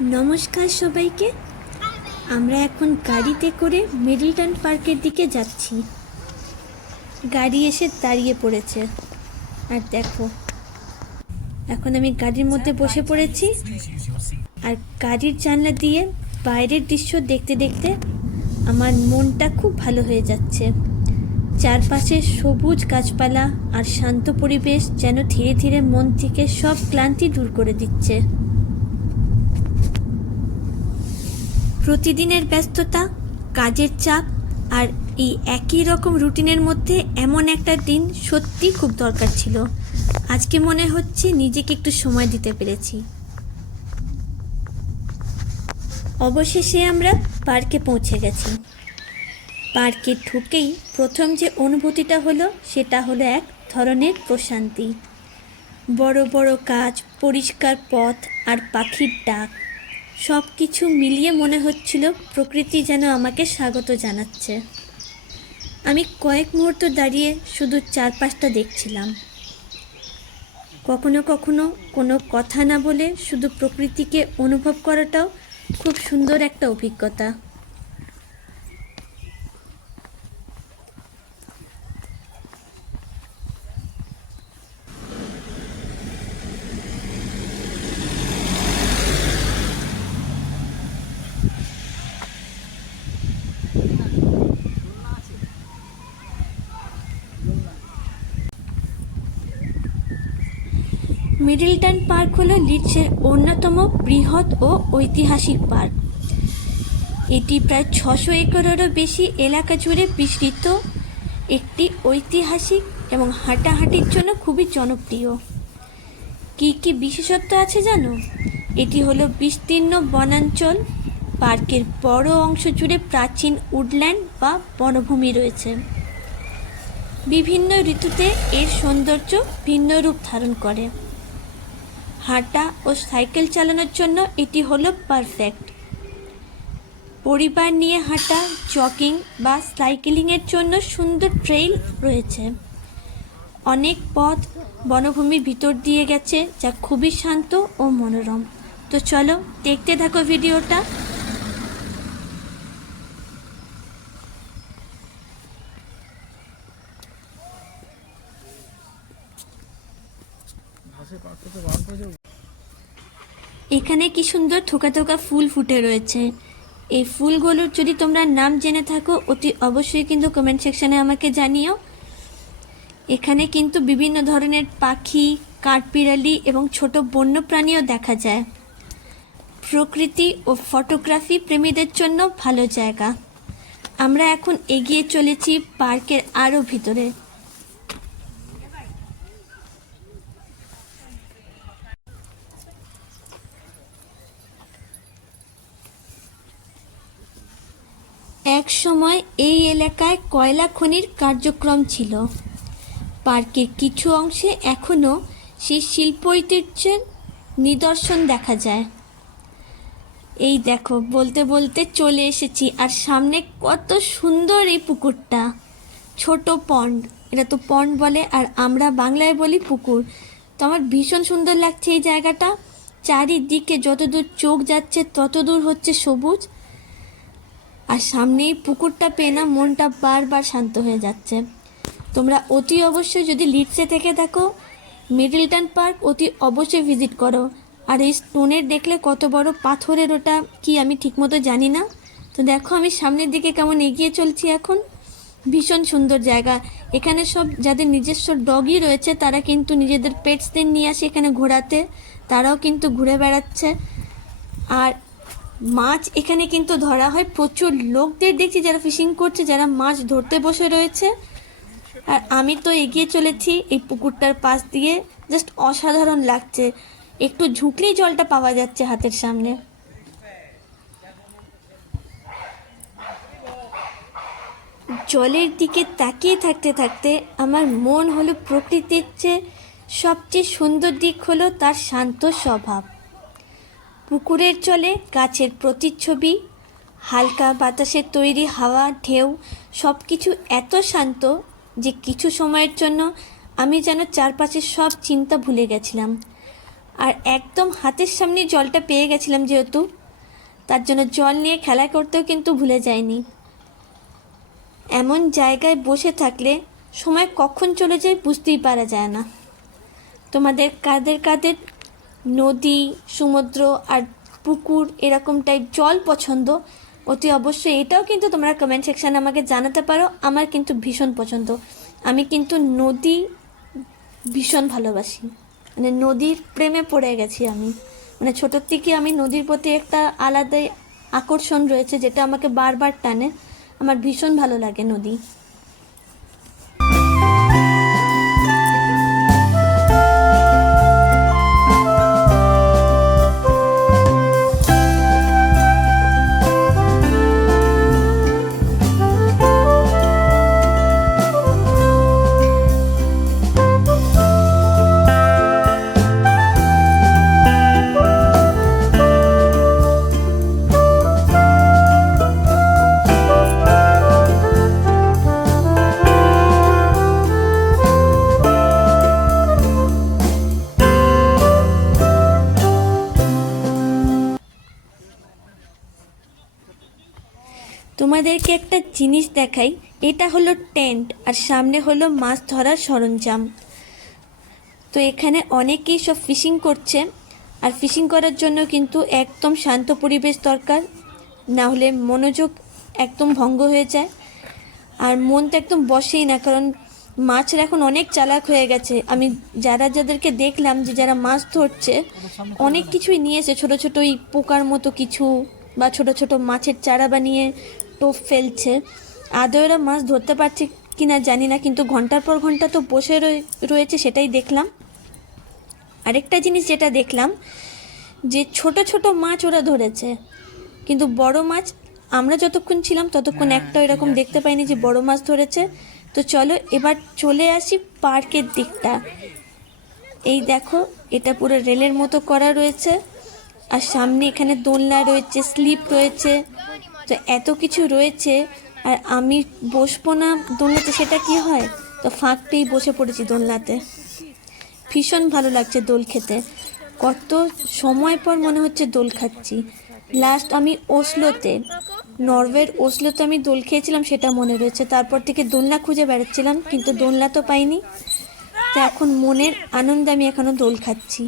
নমস্কার সবাইকে। আমরা এখন গাড়িতে করে মিডলটন পার্কের দিকে যাচ্ছি। গাড়ি এসে দাঁড়িয়ে পড়েছে, আর দেখো এখন আমি গাড়ির মধ্যে বসে পড়েছি, আর গাড়ির জানলা দিয়ে বাইরের দৃশ্য দেখতে দেখতে আমার মনটা খুব ভালো হয়ে যাচ্ছে। চারপাশে সবুজ গাছপালা আর শান্ত পরিবেশ যেন ধীরে ধীরে মন থেকে সব ক্লান্তি দূর করে দিচ্ছে। প্রতিদিনের ব্যস্ততা, কাজের চাপ আর এই একই রকম রুটিনের মধ্যে এমন একটা দিন সত্যি খুব দরকার ছিল। আজকে মনে হচ্ছে নিজেকে একটু সময় দিতে পেরেছি। অবশেষে আমরা পার্কে পৌঁছে গেছি। পার্কে ঢুকেই প্রথম যে অনুভূতিটা হলো সেটা হলো এক ধরনের প্রশান্তি। বড় বড় গাছ, পরিষ্কার পথ আর পাখির ডাক সব কিছু মিলিয়ে মনে হচ্ছিল প্রকৃতি যেন আমাকে স্বাগত জানাচ্ছে। আমি কয়েক মুহূর্ত দাঁড়িয়ে শুধু চারপাশটা দেখছিলাম। কখনো কখনো কোনো কথা না বলে শুধু প্রকৃতিকে অনুভব করাটাও খুব সুন্দর একটা অভিজ্ঞতা। মিডলটন পার্ক হলো লিডসের অন্যতম বৃহৎ ও ঐতিহাসিক পার্ক। এটি প্রায় 600 একরেরও বেশি এলাকা জুড়ে বিস্তৃত একটি ঐতিহাসিক এবং হাঁটাহাঁটির জন্য খুবই জনপ্রিয়। কী কী বিশেষত্ব আছে জানো? এটি হলো বিস্তীর্ণ বনাঞ্চল। পার্কের বড় অংশ জুড়ে প্রাচীন উডল্যান্ড বা বনভূমি রয়েছে। বিভিন্ন ঋতুতে এর সৌন্দর্য ভিন্ন রূপ ধারণ করে। হাঁটা ও সাইকেল চালানোর জন্য এটি হলো পারফেক্ট। পরিবার নিয়ে হাঁটা, জগিং বা সাইকেলিংয়ের জন্য সুন্দর ট্রেইল রয়েছে। অনেক পথ বনভূমির ভিতর দিয়ে গেছে, যা খুবই শান্ত ও মনোরম। তো চলো দেখতে থাকো ভিডিওটা। এখানে কি সুন্দর থোকা থোকা ফুল ফুটে রয়েছে। এই ফুলগুলোর যদি তোমরা নাম জেনে থাকো অতি অবশ্যই কিন্তু কমেন্ট সেকশানে আমাকে জানিও। এখানে কিন্তু বিভিন্ন ধরনের পাখি, কাঠবিড়ালি এবং ছোট বন্য প্রাণীও দেখা যায়। প্রকৃতি ও ফটোগ্রাফি প্রেমীদের জন্য ভালো জায়গা। আমরা এখন এগিয়ে চলেছি পার্কের আরও ভিতরে। এক সময় এই এলাকায় কয়লা খনির কার্যক্রম ছিল। পার্কের কিছু অংশে এখনও সেই শিল্প ঐতিহ্যের নিদর্শন দেখা যায়। এই দেখো, বলতে বলতে চলে এসেছি, আর সামনে কত সুন্দর এই পুকুরটা। ছোট পন্ড, এটা তো পন্ড বলে আর আমরা বাংলায় বলি পুকুর। তো আমার ভীষণ সুন্দর লাগছে এই জায়গাটা। চারিদিকে যতদূর চোখ যাচ্ছে ততদূর হচ্ছে সবুজ, আর সামনেই পুকুরটা পেয়ে না মনটা বারবার শান্ত হয়ে যাচ্ছে। তোমরা অতি অবশ্যই যদি লিডসে থেকে থাকো, মিডলটন পার্ক অতি অবশ্যই ভিজিট করো। আর এই স্টোনের দেখলে কত বড় পাথরের, ওটা কি আমি ঠিকমতো জানি না। তো দেখো আমি সামনের দিকে কেমন এগিয়ে চলছি এখন। ভীষণ সুন্দর জায়গা। এখানে সব যাদের নিজস্ব ডগই রয়েছে তারা কিন্তু নিজেদের পেটসদের নিয়ে আসে এখানে ঘোরাতে, তারাও কিন্তু ঘুরে বেড়াচ্ছে। আর মাছ এখানে কিন্তু ধরা হয়। প্রচুর লোকদের দেখছি যারা ফিশিং করছে, যারা মাছ ধরতে বসে রয়েছে। আর আমি তো এগিয়ে চলেছি এই পুকুরটার পাশ দিয়ে। জাস্ট অসাধারণ লাগছে। একটু ঝুঁকলেই জলটা পাওয়া যাচ্ছে হাতের সামনে। জলের দিকে তাকিয়ে থাকতে থাকতে আমার মন হলো প্রকৃতির চেয়ে সবচেয়ে সুন্দর দিক হলো তার শান্ত স্বভাব। পুকুরের জলে গাছের প্রতিচ্ছবি, হালকা বাতাসের তৈরি হাওয়া, ঢেউ সব কিছু এত শান্ত যে কিছু সময়ের জন্য আমি যেন চারপাশের সব চিন্তা ভুলে গেছিলাম। আর একদম হাতের সামনে জলটা পেয়ে গেছিলাম যেহেতু, তার জন্য জল নিয়ে খেলা করতেও কিন্তু ভুলে যাইনি। এমন জায়গায় বসে থাকলে সময় কখন চলে যায় বুঝতেই পারা যায় না। তোমাদের কাদের কাদের নদী, সমুদ্র আর পুকুর এরকম টাইপ জল পছন্দ, অতি অবশ্যই এটাও কিন্তু তোমরা কমেন্ট সেকশানে আমাকে জানাতে পারো। আমার কিন্তু ভীষণ পছন্দ, আমি কিন্তু নদী ভীষণ ভালোবাসি, মানে নদীর প্রেমে পড়ে গেছি আমি। মানে ছোটোর থেকে আমি নদীর প্রতি একটা আলাদাই আকর্ষণ রয়েছে, যেটা আমাকে বারবার টানে। আমার ভীষণ ভালো লাগে নদী। তোমাদেরকে একটা জিনিস দেখাই, এটা হলো টেন্ট আর সামনে হলো মাছ ধরার সরঞ্জাম। তো এখানে অনেকেই সব ফিশিং করছে, আর ফিশিং করার জন্য কিন্তু একদম শান্ত পরিবেশ দরকার, না হলে মনোযোগ একদম ভঙ্গ হয়ে যায় আর মন তো একদম বসেই না, কারণ মাছের এখন অনেক চালাক হয়ে গেছে। আমি যাদেরকে দেখলাম যে যারা মাছ ধরছে অনেক কিছুই নিয়েছে, ছোটো ছোটো ওই পোকার মতো কিছু বা ছোটো ছোটো মাছের চারা বানিয়ে টোপ ফেলছে। আদৌ এরা মাছ ধরতে পারছে কি না জানি না, কিন্তু ঘন্টার পর ঘন্টা তো বসে রয়েছে, সেটাই দেখলাম। আরেকটা জিনিস যেটা দেখলাম যে ছোট ছোট মাছ ওরা ধরেছে, কিন্তু বড় মাছ আমরা যতক্ষণ ছিলাম ততক্ষণ একটা এরকম দেখতে পাইনি যে বড় মাছ ধরেছে। তো চলো এবার চলে আসি পার্কের দিকটা। এই দেখো, এটা পুরো রেলের মতো করা রয়েছে, আর সামনে এখানে দোলনা রয়েছে, স্লিপ রয়েছে, তো এত কিছু রয়েছে। আর আমি বসবো না দোলনাতে সেটা কি হয়, তো ফাঁক পেয়েই বসে পড়েছি দোলনাতে। ভীষণ ভালো লাগছে দোল খেতে, কত সময় পর মনে হচ্ছে দোল খাচ্ছি। লাস্ট আমি নরওয়ের ওসলোতে আমি দোল খেয়েছিলাম, সেটা মনে রয়েছে। তারপর থেকে দোলনা খুঁজে বেড়াচ্ছিলাম, কিন্তু দোলনা তো পাইনি। তো এখন মনের আনন্দে আমি এখনও দোল খাচ্ছি।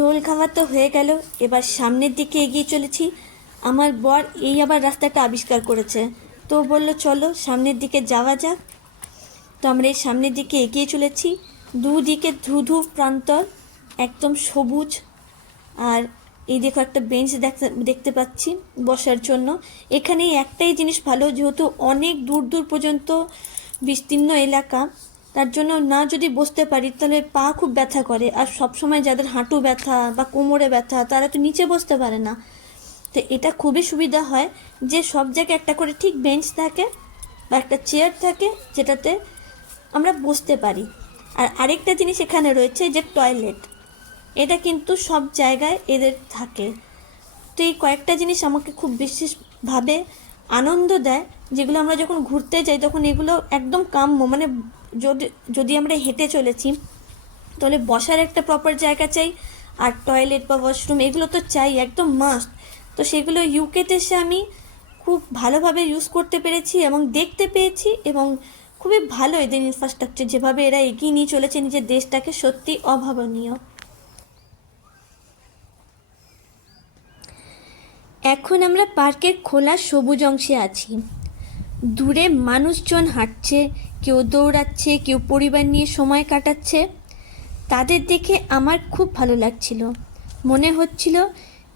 দোল খাওয়া তো হয়ে গেল, এবার সামনের দিকে এগিয়ে চলেছি। আমার বর এই আবার রাস্তাটা আবিষ্কার করেছে, তো বলল চলো সামনের দিকে যাওয়া যাক। তো আমরা এই সামনের দিকে এগিয়ে চলেছি, দুদিকে ধুধু প্রান্তর, একদম সবুজ। আর এই দেখো একটা বেঞ্চ দেখতে পাচ্ছি বসার জন্য। এখানে একটাই জিনিস ভালো, যেহেতু অনেক দূর দূর পর্যন্ত বিস্তীর্ণ এলাকা, তার জন্য না যদি বসতে পারি তাহলে পা খুব ব্যথা করে। আর সবসময় যাদের হাঁটু ব্যথা বা কোমরে ব্যথা তারা তো নিচে বসতে পারে না। তো এটা খুবই সুবিধা হয় যে সব জায়গায় একটা করে ঠিক বেঞ্চ থাকে বা একটা চেয়ার থাকে যেটাতে আমরা বসতে পারি। আর আরেকটা জিনিস এখানে রয়েছে যে টয়লেট, এটা কিন্তু সব জায়গায় এদের থাকে। তো এই কয়েকটা জিনিস আমাকে খুব বিশেষভাবে আনন্দ দেয়, যেগুলো আমরা যখন ঘুরতে যাই তখন এগুলো একদম কাম্য। মানে যদি আমরা হেঁটে চলেছি তাহলে বসার একটা প্রপার জায়গা চাই, আর টয়লেট বা ওয়াশরুম এগুলো তো চাই, একদম মাস্ট। তো সেগুলো ইউকেতে এসে আমি খুব ভালোভাবে ইউজ করতে পেরেছি এবং দেখতে পেয়েছি, এবং খুবই ভালো এদের ইনফ্রাস্ট্রাকচার, যেভাবে এরা এগিয়ে নিয়ে চলেছে নিজের দেশটাকে, সত্যি অভাবনীয়। এখন আমরা পার্কের খোলা সবুজ অংশে আছি। দূরে মানুষজন হাঁটছে, কেউ দৌড়াচ্ছে, কেউ পরিবার নিয়ে সময় কাটাচ্ছে। তাদের দেখে আমার খুব ভালো লাগছিল, মনে হচ্ছিল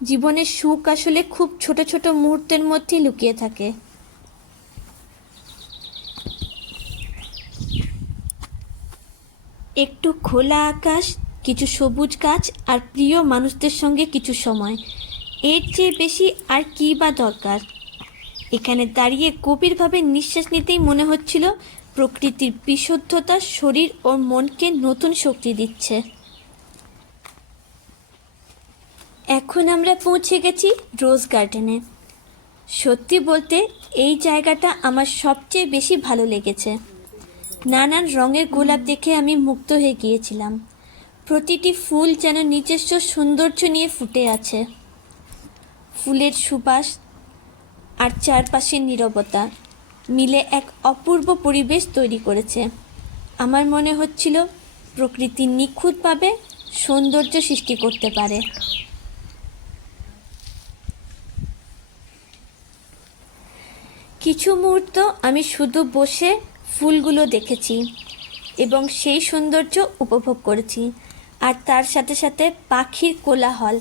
জীবনের সুখ আসলে খুব ছোট ছোট মুহূর্তের মধ্যেই লুকিয়ে থাকে। একটু খোলা আকাশ, কিছু সবুজ গাছ আর প্রিয় মানুষদের সঙ্গে কিছু সময়, এর চেয়ে বেশি আর কী বা দরকার। এখানে দাঁড়িয়ে গভীরভাবে নিঃশ্বাস নিতেই মনে হচ্ছিল প্রকৃতির বিশুদ্ধতা শরীর ও মনকে নতুন শক্তি দিচ্ছে। এখন আমরা পৌঁছে গেছি রোজ গার্ডেনে। সত্যি বলতে এই জায়গাটা আমার সবচেয়ে বেশি ভালো লেগেছে। নানান রঙের গোলাপ দেখে আমি মুগ্ধ হয়ে গিয়েছিলাম। প্রতিটি ফুল যেন নিজস্ব সৌন্দর্য নিয়ে ফুটে আছে। ফুলের সুবাস আর চারপাশের নীরবতা মিলে এক অপূর্ব পরিবেশ তৈরি করেছে। আমার মনে হচ্ছিল প্রকৃতি নিখুঁতভাবে সৌন্দর্য সৃষ্টি করতে পারে। কিছু মুহূর্ত আমি শুধু বসে ফুলগুলো দেখেছি এবং সেই সৌন্দর্য উপভোগ করেছি। আর তার সাথে সাথে পাখির কোলাহল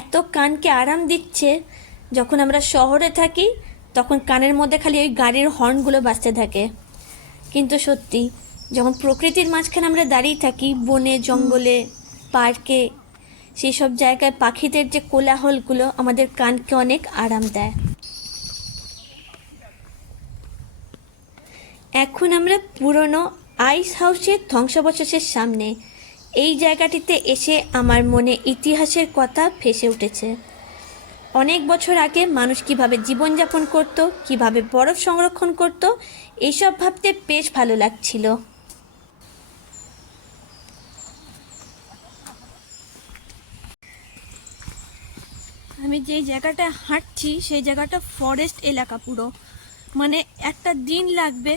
এত কানকে আরাম দিচ্ছে। যখন আমরা শহরে থাকি তখন কানের মধ্যে খালি ওই গাড়ির হর্নগুলো বাজতে থাকে, কিন্তু সত্যি যখন প্রকৃতির মাঝখানে আমরা দাঁড়িয়ে থাকি, বনে জঙ্গলে পার্কে, সেই সব জায়গায় পাখিদের যে কোলাহলগুলো আমাদের কানকে অনেক আরাম দেয়। এখন আমরা পুরনো আইস হাউসের ধ্বংসাবশেষের সামনে। এই জায়গাটিতে এসে আমার মনে ইতিহাসের কথা ভেসে উঠেছে। অনেক বছর আগে মানুষ কিভাবে জীবনযাপন করত, কিভাবে বরফ সংরক্ষণ করত, এইসব ভাবতে বেশ ভালো লাগছিল। আমি যেই জায়গাটায় হাঁটছি সেই জায়গাটা ফরেস্ট এলাকা পুরো, মানে একটা দিন লাগবে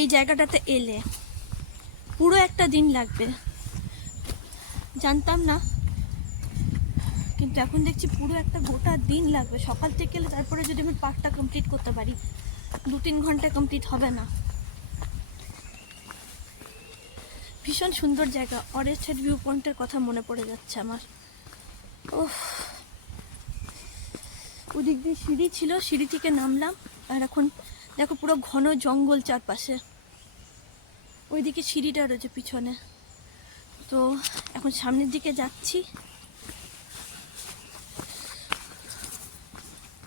এই জায়গাটাতে এলে, পুরো একটা দিন লাগবে। জানতাম না, কিন্তু এখন দেখছি পুরো একটা গোটা দিন লাগবে। সকাল থেকে এলে তারপরে যদি আমি পার্কটা কমপ্লিট করতে পারি, 2-3 ঘন্টা কমপ্লিট হবে না। ভীষণ সুন্দর জায়গা। অরেঞ্জ হেড ভিউ পয়েন্টের কথা মনে পড়ে যাচ্ছে আমার। ওহ, ওদিক দিয়ে সিঁড়ি ছিল, সিঁড়ি থেকে নামলাম আর এখন দেখো পুরো ঘন জঙ্গল চারপাশে। ওইদিকে সিঁড়িটা রয়েছে পিছনে। তো এখন সামনের দিকে যাচ্ছি।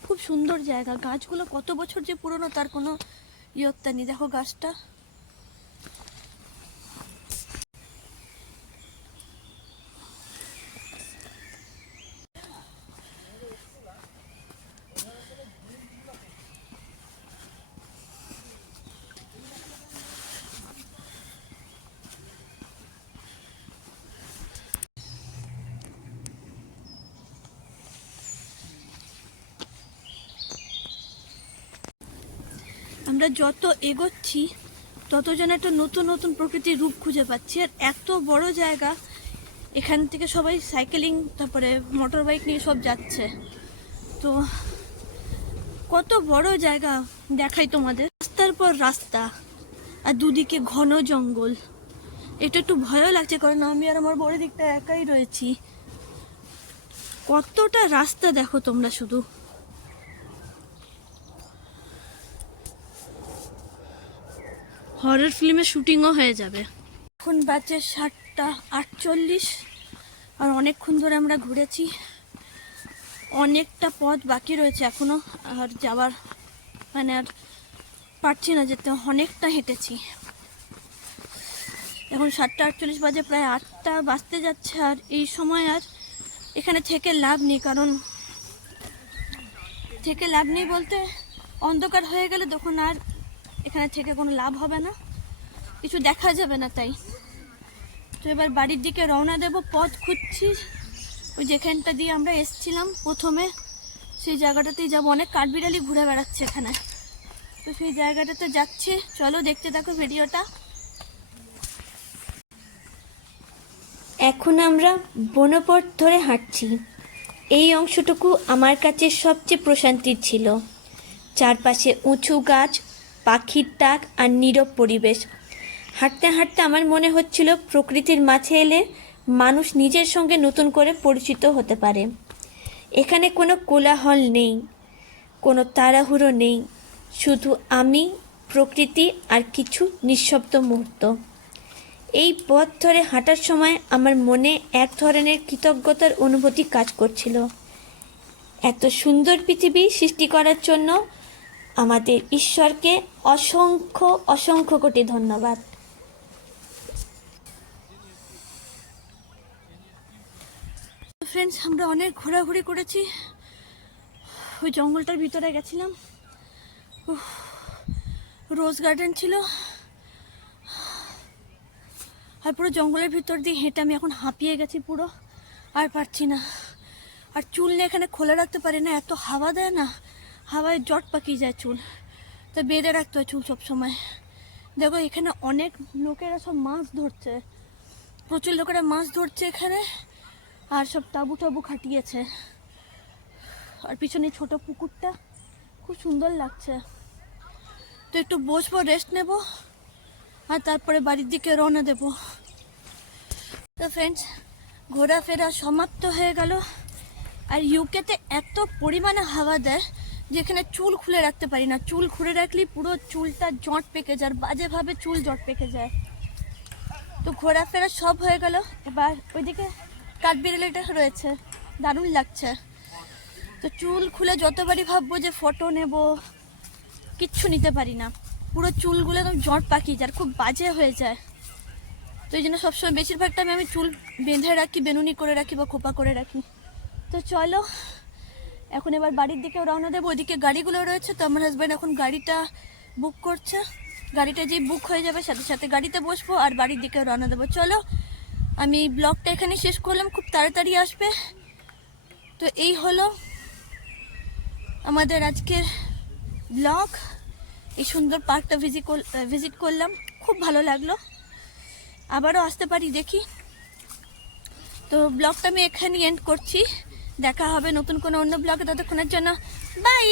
খুব সুন্দর জায়গা। গাছগুলো কত বছর যে পুরনো তার কোনো ইয়ত্তা নেই। দেখো গাছটা। আমরা যত এগোচ্ছি তত যেন একটা নতুন নতুন প্রকৃতির রূপ খুঁজে পাচ্ছি। আর এত বড় জায়গা, এখান থেকে সবাই সাইকেলিং তারপরে মোটর বাইক নিয়ে সব যাচ্ছে। তো কত বড় জায়গা দেখাই তোমাদের। রাস্তার পর রাস্তা আর দুদিকে ঘন জঙ্গল। এটা একটু ভয়ও লাগছে, কারণ আমি আর আমার বড় দিকটা একাই রয়েছি। কতটা রাস্তা দেখো তোমরা, শুধু হরর ফিল্মের শুটিংও হয়ে যাবে। এখন বাজে 7:48 আর অনেকক্ষণ ধরে আমরা ঘুরেছি। অনেকটা পথ বাকি রয়েছে এখনো, আর যাওয়ার মানে আর পারছি না যেতে, অনেকটা হেঁটেছি। এখন 7:48 বাজে, প্রায় 8টা বাজতে যাচ্ছে। আর এই সময় আর এখানে থেকে লাভ নেই, কারণ থেকে লাভ নেই বলতে অন্ধকার হয়ে গেলে তখন আর এখানে থেকে কোনো লাভ হবে না, কিছু দেখা যাবে না। তাই তো এবার বাড়ির দিকে রওনা দেব। পথ খুঁজছি, ওই যেখানটা দিয়ে আমরা এসছিলাম প্রথমে সেই জায়গাটাতেই যাবো। অনেক কাঠবিড়ালি ঘুরে বেড়াচ্ছে এখানে, তো সেই জায়গাটাতে যাচ্ছি। চলো দেখতে থাকো ভিডিওটা। এখন আমরা বনপথ ধরে হাঁটছি। এই অংশটুকু আমার কাছে সবচেয়ে প্রশান্তির ছিল। চারপাশে উঁচু গাছ, পাখির ডাক আর নীরব পরিবেশ। হাঁটতে হাঁটতে আমার মনে হচ্ছিল প্রকৃতির মাঝে এলে মানুষ নিজের সঙ্গে নতুন করে পরিচিত হতে পারে। এখানে কোনো কোলাহল নেই, কোনো তাড়াহুড়ো নেই, শুধু আমি, প্রকৃতি আর কিছু নিঃশব্দ মুহূর্ত। এই পথ ধরে হাঁটার সময় আমার মনে এক ধরনের কৃতজ্ঞতার অনুভূতি কাজ করছিল। এত সুন্দর পৃথিবী সৃষ্টি করার জন্য আমাদের ঈশ্বরকে অসংখ্য অসংখ্য কোটি ধন্যবাদ। ফ্রেন্ডস, আমরা অনেক ঘোরাঘুরি করেছি, ওই জঙ্গলটার ভিতরে গেছিলাম, রোজ গার্ডেন ছিল, আর পুরো জঙ্গলের ভিতর দিয়ে হেঁটে আমি এখন হাঁপিয়ে গেছি পুরো, আর পারছি না। আর চুল নিয়ে এখানে খোলা রাখতে পারি না, এত হাওয়া দেয় না, হাওয়ায় জট পাকিয়ে যায় চুল, তো বেঁধে রাখতে হয় চুল সবসময়। দেখো এখানে অনেক লোকেরা সব মাছ ধরছে, প্রচুর লোকেরা মাছ ধরছে এখানে, আর সব তাবু টাবু খাটিয়েছে। আর পিছনে ছোট পুকুরটা খুব সুন্দর লাগছে। তো একটু বসবো, রেস্ট নেব, আর তারপরে বাড়ির দিকে রওনা দেব। তো ফ্রেন্ডস, ঘোরাফেরা সমাপ্ত হয়ে গেল। আর ইউকেতে এত পরিমাণে হাওয়া দেয় যেখানে চুল খুলে রাখতে পারি না, চুল খুলে রাখলেই পুরো চুলটা জট পেকে যায়, আর বাজেভাবে চুল জট পেকে যায়। তো ঘোরাফেরা সব হয়ে গেল, এবার ওইদিকে কাঠবিড়ালিটা রয়েছে, দারুণ লাগছে। তো চুল খুলে যতবারই ভাববো যে ফটো নেব, কিচ্ছু নিতে পারি না, পুরো চুলগুলো একদম জট পাকিয়ে যায়, খুব বাজে হয়ে যায়। তো এই জন্য সবসময় বেশিরভাগ টাইমে আমি চুল বেঁধে রাখি, বেনুনি করে রাখি বা খোপা করে রাখি। তো চলো এখন এবার বাড়ির দিকেও রওনা দেবো। ওইদিকে গাড়িগুলো রয়েছে, তো আমার হাজব্যান্ড এখন গাড়িটা বুক করছে, গাড়িটা যেই বুক হয়ে যাবে সাথে সাথে গাড়িতে বসবো আর বাড়ির দিকেও রওনা দেবো। চলো আমি ব্লগটা এখানে শেষ করলাম, খুব তাড়াতাড়ি আসবে। তো এই হলো আমাদের আজকের ব্লগ, এই সুন্দর পার্কটা ভিজিট করলাম, খুব ভালো লাগলো, আবারও আসতে পারি দেখি। তো ব্লগটা আমি এখানেই এন্ড করছি, দেখা হবে নতুন কোনো অন্য ব্লগে, ততক্ষণের জন্য বাই।